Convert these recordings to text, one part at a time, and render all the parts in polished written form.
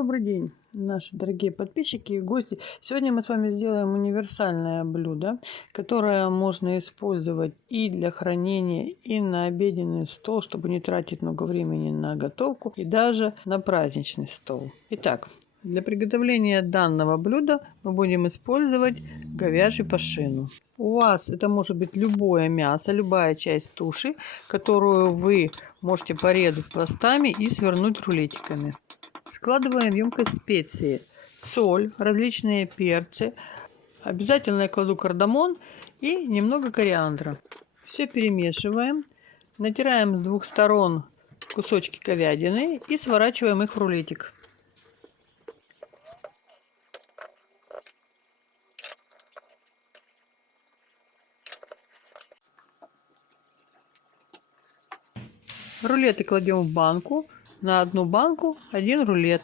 Добрый день, наши дорогие подписчики и гости. Сегодня мы с вами сделаем универсальное блюдо, которое можно использовать и для хранения, и на обеденный стол, чтобы не тратить много времени на готовку, и даже на праздничный стол. Итак, для приготовления данного блюда мы будем использовать говяжью пашину. У вас это может быть любое мясо, любая часть туши, которую вы можете порезать пластами и свернуть рулетиками. Складываем в емкость специи, соль, различные перцы. Обязательно я кладу кардамон и немного кориандра. Все перемешиваем. Натираем с двух сторон кусочки говядины и сворачиваем их в рулетик. Рулеты кладем в банку. На одну банку один рулет.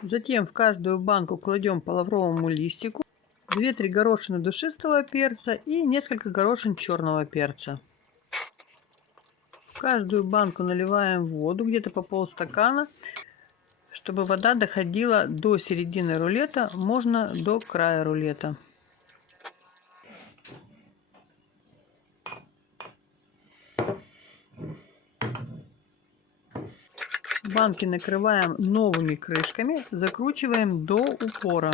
Затем в каждую банку кладем по лавровому листику, 2-3 горошины душистого перца и несколько горошин черного перца. В каждую банку наливаем воду, где-то по полстакана, чтобы вода доходила до середины рулета, можно до края рулета. Банки накрываем новыми крышками, закручиваем до упора.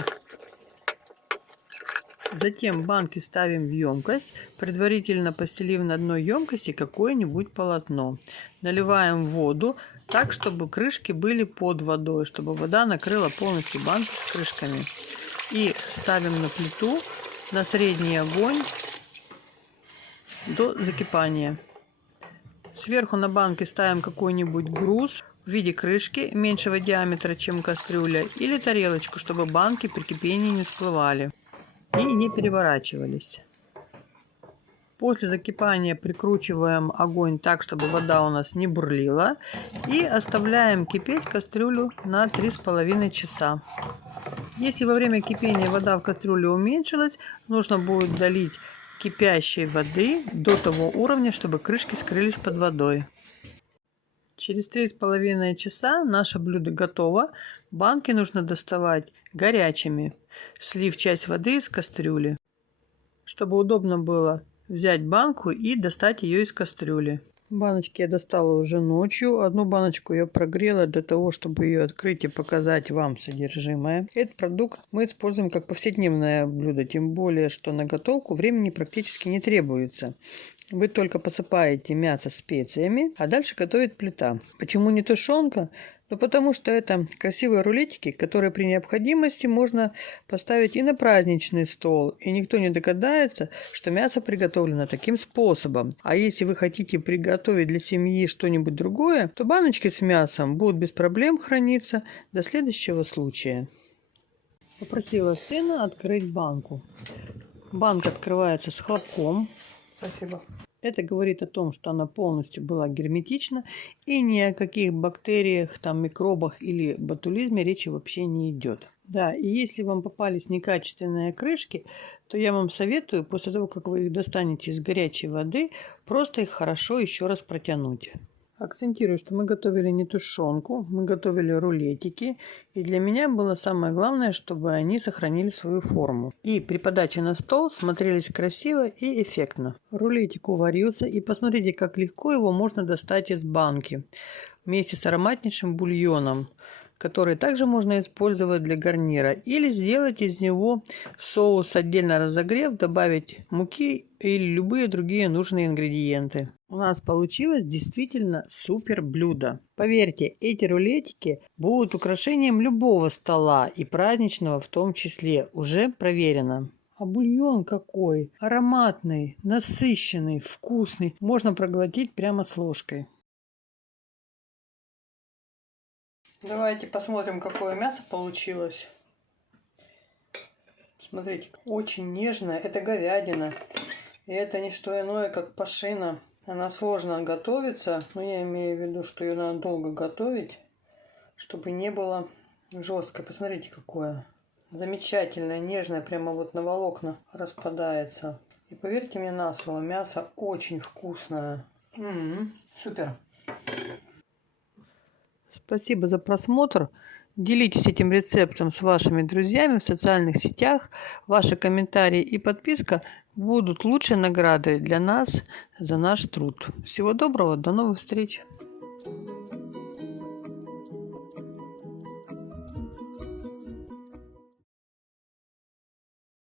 Затем банки ставим в емкость, предварительно постелив на дно емкости какое-нибудь полотно. Наливаем воду так, чтобы крышки были под водой, чтобы вода накрыла полностью банки с крышками. И ставим на плиту на средний огонь до закипания. Сверху на банке ставим какой-нибудь груз в виде крышки меньшего диаметра, чем кастрюля, или тарелочку, чтобы банки при кипении не всплывали и не переворачивались. После закипания прикручиваем огонь так, чтобы вода у нас не бурлила, и оставляем кипеть кастрюлю на 3,5 часа. Если во время кипения вода в кастрюле уменьшилась, нужно будет долить кипящей воды до того уровня, чтобы крышки скрылись под водой. Через 3,5 часа наше блюдо готово. Банки нужно доставать горячими, слив часть воды из кастрюли, чтобы удобно было взять банку и достать ее из кастрюли. Баночки я достала уже ночью. Одну баночку я прогрела для того, чтобы ее открыть и показать вам содержимое. Этот продукт мы используем как повседневное блюдо, тем более, что на готовку времени практически не требуется. Вы только посыпаете мясо специями, а дальше готовит плита. Почему не тушенка? Ну, потому что это красивые рулетики, которые при необходимости можно поставить и на праздничный стол. И никто не догадается, что мясо приготовлено таким способом. А если вы хотите приготовить для семьи что-нибудь другое, то баночки с мясом будут без проблем храниться до следующего случая. Попросила сына открыть банку. Банка открывается с хлопком. Спасибо. Это говорит о том, что она полностью была герметична и ни о каких бактериях, там, микробах или ботулизме речи вообще не идет. Да, и если вам попались некачественные крышки, то я вам советую, после того, как вы их достанете из горячей воды, просто их хорошо еще раз протянуть. Акцентирую, что мы готовили не тушенку, мы готовили рулетики. И для меня было самое главное, чтобы они сохранили свою форму. И при подаче на стол смотрелись красиво и эффектно. Рулетик уварился, и посмотрите, как легко его можно достать из банки. Вместе с ароматнейшим бульоном, который также можно использовать для гарнира. Или сделать из него соус, отдельно разогрев, добавить муки или любые другие нужные ингредиенты. У нас получилось действительно супер блюдо. Поверьте, эти рулетики будут украшением любого стола и праздничного в том числе. Уже проверено. А бульон какой! Ароматный, насыщенный, вкусный. Можно проглотить прямо с ложкой. Давайте посмотрим, какое мясо получилось. Смотрите, очень нежное. Это говядина. И это не что иное, как пашина. Она сложно готовится, но я имею в виду, что ее надо долго готовить, чтобы не было жесткой. Посмотрите, какое замечательное, нежное, прямо вот на волокна распадается. И поверьте мне на слово, мясо очень вкусное. Супер. Спасибо за просмотр. Делитесь этим рецептом с вашими друзьями в социальных сетях. Ваши комментарии и подписка будут лучшей наградой для нас за наш труд. Всего доброго, до новых встреч!